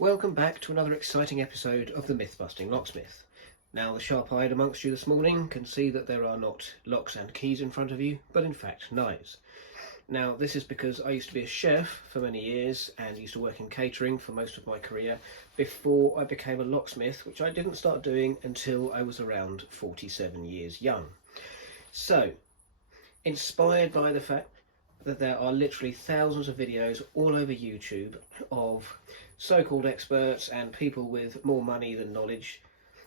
Welcome back to another exciting episode of the Myth-busting Locksmith. Now, the sharp-eyed amongst you this morning can see that there are not locks and keys in front of you, but in fact knives. Now, this is because I used to be a chef for many years and used to work in catering for most of my career before I became a locksmith, which I didn't start doing until I was around 47 years young. So, inspired by the fact that there are literally thousands of videos all over YouTube of so-called experts and people with more money than knowledge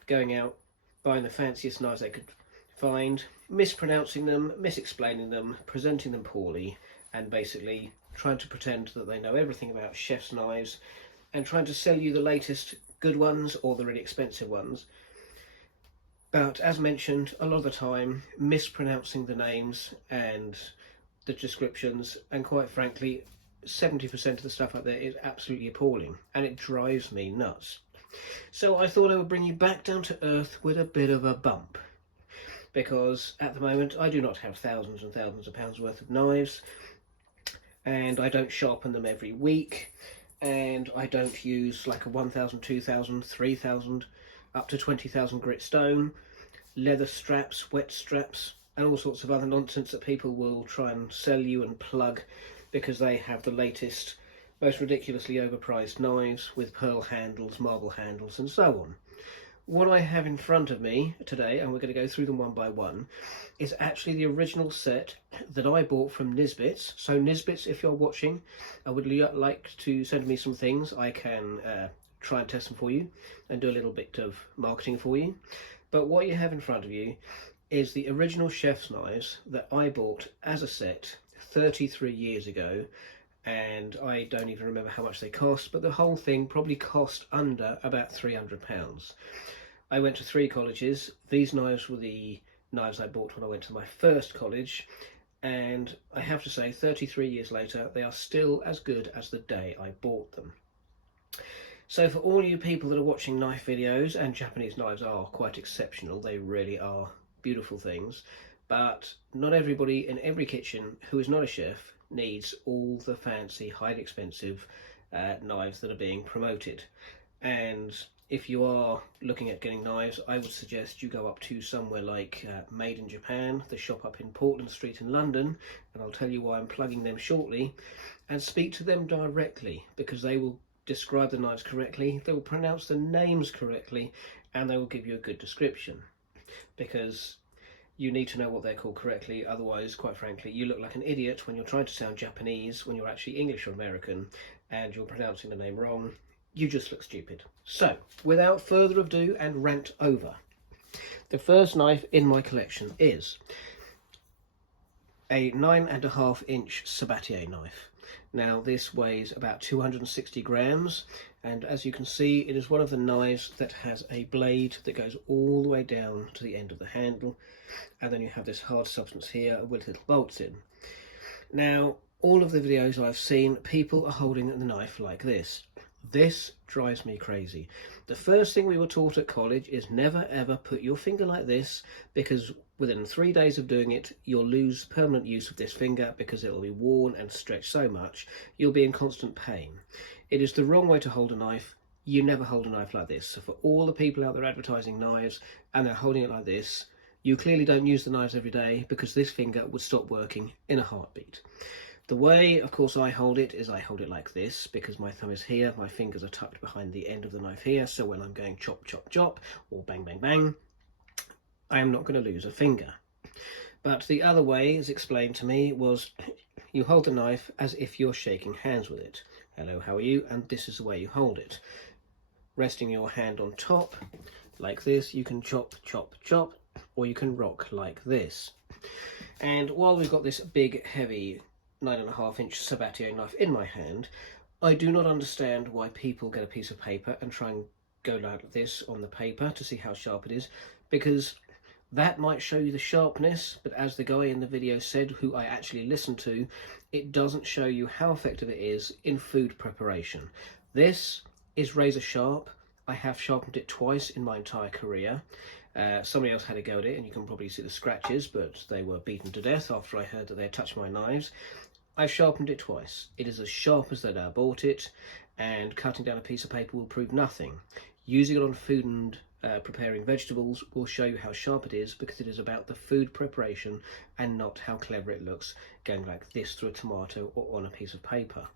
going out, buying the fanciest knives they could find, mispronouncing them, misexplaining them, presenting them poorly, and basically trying to pretend that they know everything about chef's knives and trying to sell you the latest good ones or the really expensive ones. But as mentioned, a lot of the time mispronouncing the names and the descriptions, and quite frankly 70% of the stuff out there is absolutely appalling and it drives me nuts. So I thought I would bring you back down to earth with a bit of a bump, because at the moment I do not have thousands and thousands of pounds worth of knives, and I don't sharpen them every week, and I don't use like a 1,000, 2,000, 3,000 up to 20,000 grit stone, leather straps, wet straps, and all sorts of other nonsense that people will try and sell you and plug because they have the latest, most ridiculously overpriced knives with pearl handles, marble handles, and so on. What I have in front of me today, and we're going to go through them one by one, is actually the original set that I bought from Nisbets. So Nisbets, if you're watching, I would like to send me some things. I can try and test them for you and do a little bit of marketing for you. But what you have in front of you is the original chef's knives that I bought as a set 33 years ago, and I don't even remember how much they cost, but the whole thing probably cost under about £300. I went to 3 colleges. These knives were the knives I bought when I went to my first college, and I have to say 33 years later they are still as good as the day I bought them. So for all you people that are watching knife videos, and Japanese knives are quite exceptional, they really are beautiful things, but not everybody in every kitchen who is not a chef needs all the fancy, highly expensive knives that are being promoted. And if you are looking at getting knives, I would suggest you go up to somewhere like Made in Japan, the shop up in Portland Street in London, and I'll tell you why I'm plugging them shortly, and speak to them directly, because they will describe the knives correctly, they will pronounce the names correctly, and they will give you a good description. Because you need to know what they're called correctly, otherwise, quite frankly, you look like an idiot when you're trying to sound Japanese when you're actually English or American and you're pronouncing the name wrong. You just look stupid. So, without further ado and rant over, the first knife in my collection is a 9.5-inch Sabatier knife. Now, this weighs about 260 grams, and as you can see, it is one of the knives that has a blade that goes all the way down to the end of the handle, and then you have this hard substance here with little bolts in. Now, all of the videos I've seen, people are holding the knife like this. This drives me crazy. The first thing we were taught at college is never ever put your finger like this, because within 3 days of doing it, you'll lose permanent use of this finger because it will be worn and stretched so much, you'll be in constant pain. It is the wrong way to hold a knife. You never hold a knife like this. So for all the people out there advertising knives and they're holding it like this, you clearly don't use the knives every day, because this finger would stop working in a heartbeat. The way, of course, I hold it is I hold it like this, because my thumb is here, my fingers are tucked behind the end of the knife here, so when I'm going chop, chop, chop, or bang, bang, bang, I am not going to lose a finger. But the other way, as explained to me, was you hold the knife as if you're shaking hands with it. Hello, how are you? And this is the way you hold it. Resting your hand on top, like this, you can chop, chop, chop, or you can rock like this. And while we've got this big, heavy 9.5-inch Sabatier knife in my hand, I do not understand why people get a piece of paper and try and go like this on the paper to see how sharp it is, because that might show you the sharpness, but as the guy in the video said, who I actually listened to, it doesn't show you how effective it is in food preparation. This is razor sharp. I have sharpened it twice in my entire career. Somebody else had a go at it, and you can probably see the scratches, but they were beaten to death after I heard that they had touched my knives. I've sharpened it twice. It is as sharp as the day I bought it, and cutting down a piece of paper will prove nothing. Using it on food and preparing vegetables will show you how sharp it is, because it is about the food preparation and not how clever it looks going like this through a tomato or on a piece of paper.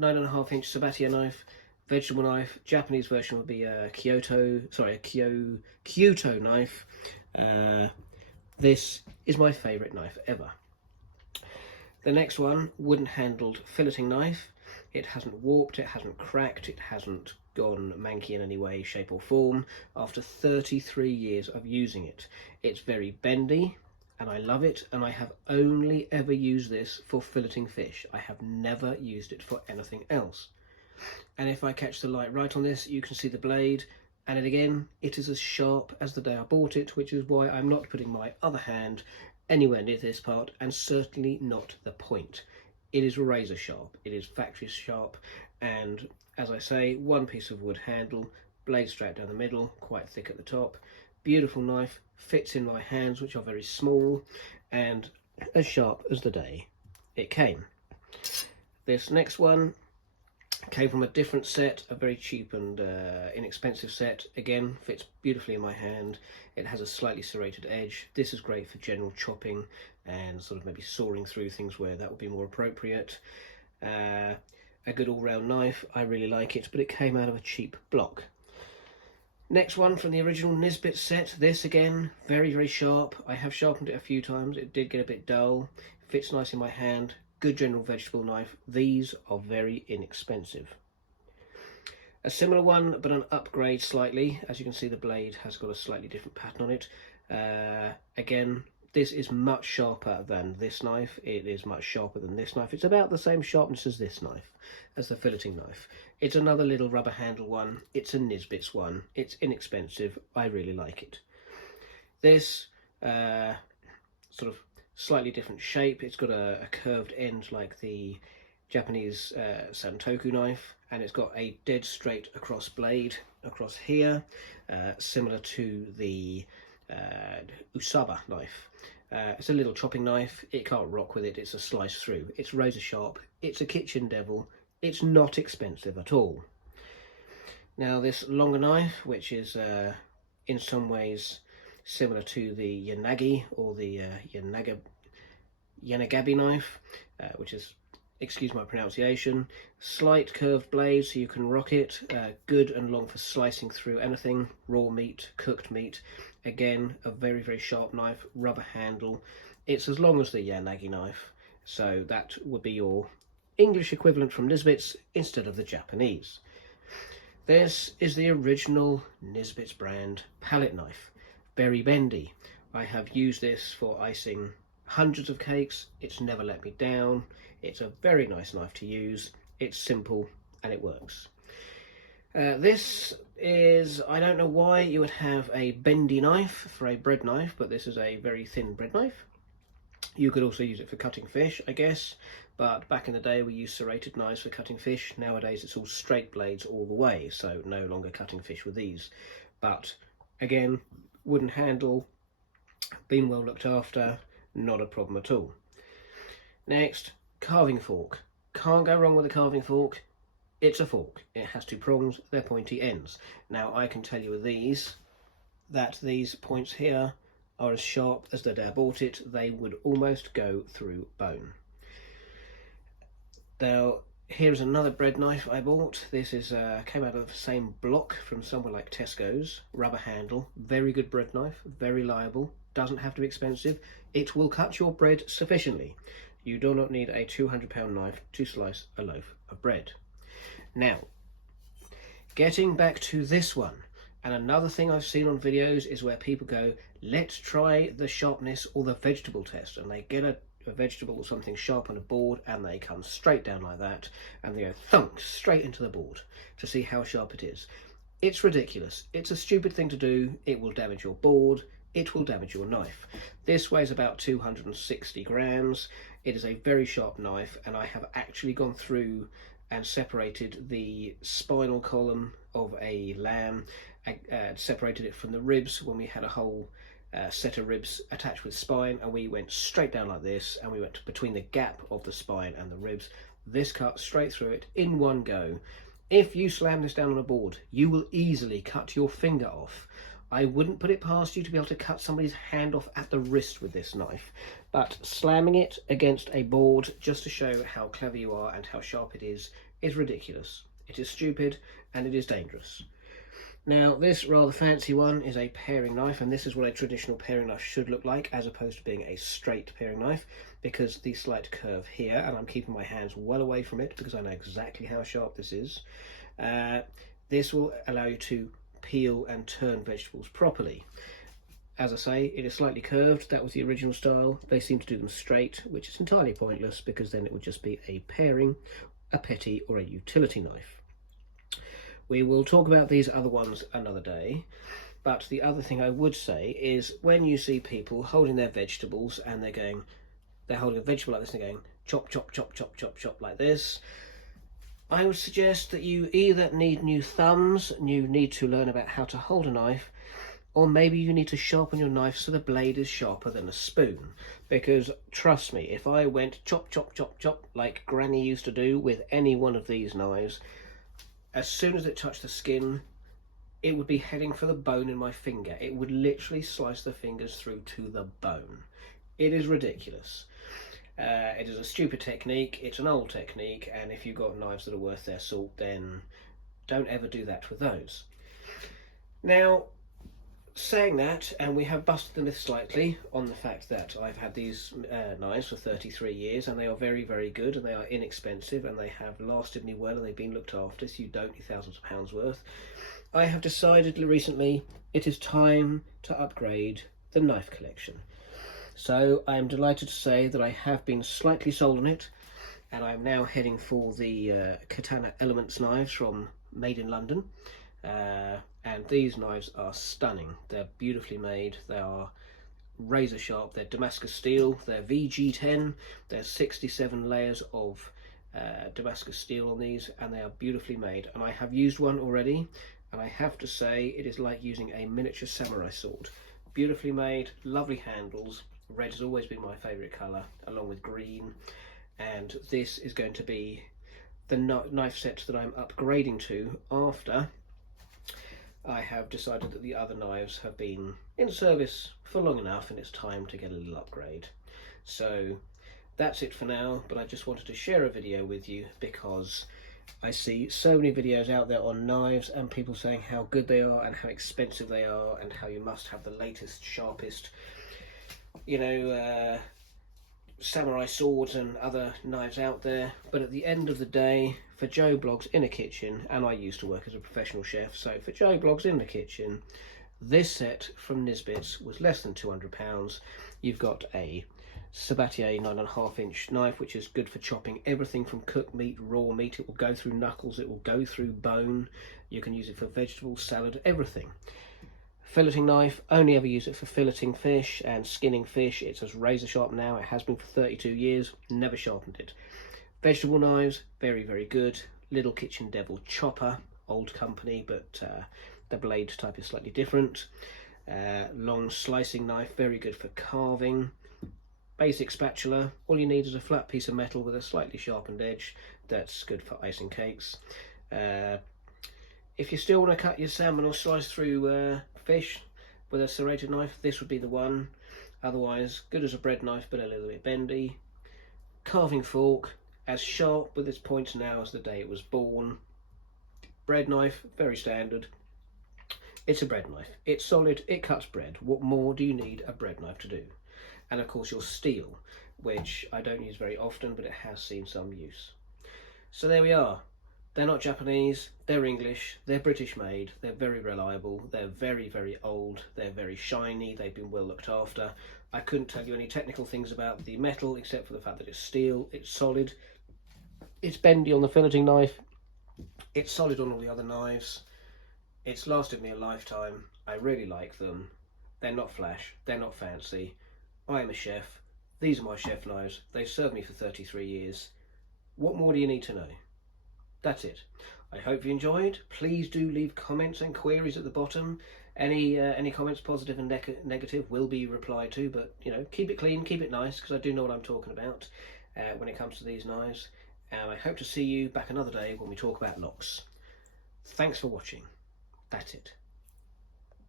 9.5-inch Sabatier knife, vegetable knife. Japanese version would be a Kyoto knife. This is my favourite knife ever. The next one, wooden handled filleting knife. It hasn't warped, it hasn't cracked, it hasn't gone manky in any way, shape or form after 33 years of using it. It's very bendy and I love it, and I have only ever used this for filleting fish. I have never used it for anything else. And if I catch the light right on this, you can see the blade, and again, it is as sharp as the day I bought it, which is why I'm not putting my other hand anywhere near this part, and certainly not the point. It is razor sharp, it is factory sharp, and as I say, one piece of wood handle, blade straight down the middle, quite thick at the top. Beautiful knife, fits in my hands, which are very small, and as sharp as the day it came. This next one came from a different set, a very cheap and inexpensive set. Again, fits beautifully in my hand. It has a slightly serrated edge. This is great for general chopping and sort of maybe sawing through things where that would be more appropriate. A good all-round knife. I really like it, but it came out of a cheap block. Next one from the original Nisbet set. This again, very, very sharp. I have sharpened it a few times. It did get a bit dull. Fits nice in my hand. Good general vegetable knife. These are very inexpensive. A similar one, but an upgrade slightly. As you can see, the blade has got a slightly different pattern on it. Again, this is much sharper than this knife. It is much sharper than this knife. It's about the same sharpness as this knife, as the filleting knife. It's another little rubber handle one. It's a Nisbet's one. It's inexpensive. I really like it. This sort of slightly different shape. It's got a curved end like the Japanese Santoku knife, and it's got a dead straight across blade across here, similar to the Usaba knife. It's a little chopping knife. It can't rock with it. It's a slice through. It's razor sharp. It's a kitchen devil. It's not expensive at all. Now this longer knife, which is in some ways similar to the Yanagi or the Yanagabi knife, which is, excuse my pronunciation, slight curved blade so you can rock it, good and long for slicing through anything, raw meat, cooked meat. Again, a very, very sharp knife, rubber handle. It's as long as the Yanagi knife, so that would be your English equivalent from Nisbet's instead of the Japanese. This is the original Nisbet's brand palette knife, very bendy. I have used this for icing hundreds of cakes. It's never let me down. It's a very nice knife to use. It's simple and it works. This is, I don't know why you would have a bendy knife for a bread knife, but this is a very thin bread knife. You could also use it for cutting fish, I guess, but back in the day we used serrated knives for cutting fish. Nowadays it's all straight blades all the way, so no longer cutting fish with these. But again, wooden handle, been well looked after, not a problem at all. Next, carving fork. Can't go wrong with a carving fork. It's a fork. It has two prongs, they're pointy ends. Now I can tell you with these, that these points here are as sharp as the day I bought it. They would almost go through bone. Now here's another bread knife I bought. This is came out of the same block from somewhere like Tesco's. Rubber handle, very good bread knife, very liable, doesn't have to be expensive. It will cut your bread sufficiently. You do not need a £200 knife to slice a loaf of bread. Now, getting back to this one, and another thing I've seen on videos is where people go, let's try the sharpness or the vegetable test, and they get a vegetable or something sharp on a board and they come straight down like that and they go thunk straight into the board to see how sharp it is. It's ridiculous. It's a stupid thing to do. It will damage your board. It will damage your knife. This weighs about 260 grams. It is a very sharp knife, and I have actually gone through and separated the spinal column of a lamb, separated it from the ribs when we had a whole set of ribs attached with spine, and we went straight down like this, and we went between the gap of the spine and the ribs. This cuts straight through it in one go. If you slam this down on a board, you will easily cut your finger off. I wouldn't put it past you to be able to cut somebody's hand off at the wrist with this knife, but slamming it against a board just to show how clever you are and how sharp it is ridiculous. It is stupid and it is dangerous. Now, this rather fancy one is a paring knife, and this is what a traditional paring knife should look like, as opposed to being a straight paring knife, because the slight curve here, and I'm keeping my hands well away from it because I know exactly how sharp this is. This will allow you to peel and turn vegetables properly. As I say, it is slightly curved. That was the original style. They seem to do them straight, which is entirely pointless because then it would just be a paring, a petty, or a utility knife. We will talk about these other ones another day, but the other thing I would say is when you see people holding their vegetables and they're holding a vegetable like this and they're going chop, chop, chop, chop, chop, chop like this, I would suggest that you either need new thumbs, you need to learn about how to hold a knife, or maybe you need to sharpen your knife so the blade is sharper than a spoon. Because trust me, if I went chop, chop, chop, chop like Granny used to do with any one of these knives, as soon as it touched the skin, it would be heading for the bone in my finger. It would literally slice the fingers through to the bone. It is ridiculous. It is a stupid technique, it's an old technique, and if you've got knives that are worth their salt, then don't ever do that with those. Now, saying that, and we have busted the myth slightly on the fact that I've had these knives for 33 years and they are very, very good and they are inexpensive and they have lasted me well and they've been looked after, so you don't need thousands of pounds worth. I have decided recently it is time to upgrade the knife collection. So I am delighted to say that I have been slightly sold on it, and I am now heading for the Katana Elements knives from Made in London. And these knives are stunning. They're beautifully made. They are razor sharp. They're Damascus steel. They're VG10. There's 67 layers of Damascus steel on these, and they are beautifully made. And I have used one already, and I have to say it is like using a miniature samurai sword. Beautifully made, lovely handles. Red has always been my favourite colour, along with green. And this is going to be the knife set that I'm upgrading to after I have decided that the other knives have been in service for long enough and it's time to get a little upgrade. So that's it for now, but I just wanted to share a video with you because I see so many videos out there on knives and people saying how good they are and how expensive they are and how you must have the latest, sharpest, samurai swords and other knives out there. But at the end of the day, for Joe Blogs in a kitchen, and I used to work as a professional chef, so for Joe Blogs in the kitchen, this set from Nisbets was less than £200. You've got a Sabatier 9.5 inch knife, which is good for chopping everything from cooked meat, raw meat. It will go through knuckles, it will go through bone. You can use it for vegetables, salad, everything. Filleting knife, only ever use it for filleting fish and skinning fish. It's as razor sharp now, it has been for 32 years, never sharpened it. Vegetable knives, very, very good. Little Kitchen Devil chopper, old company, but the blade type is slightly different. Long slicing knife, very good for carving. Basic spatula, all you need is a flat piece of metal with a slightly sharpened edge. That's good for icing cakes. If you still want to cut your salmon or slice through fish with a serrated knife, this would be the one. Otherwise, good as a bread knife but a little bit bendy. Carving fork, as sharp with its points now as the day it was born. Bread knife, very standard. It's a bread knife. It's solid, it cuts bread. What more do you need a bread knife to do? And of course your steel, which I don't use very often, but it has seen some use. So there we are. They're not Japanese, they're English, they're British made, they're very reliable, they're very, very old, they're very shiny, they've been well looked after. I couldn't tell you any technical things about the metal except for the fact that it's steel, it's solid, it's bendy on the filleting knife, it's solid on all the other knives, it's lasted me a lifetime. I really like them. They're not flash, they're not fancy. I am a chef, these are my chef knives, they've served me for 33 years. What more do you need to know? That's it. I hope you enjoyed. Please do leave comments and queries at the bottom. Any comments, positive and negative, will be replied to, but keep it clean, keep it nice, because I do know what I'm talking about when it comes to these knives. and I hope to see you back another day when we talk about locks. Thanks for watching. That's it.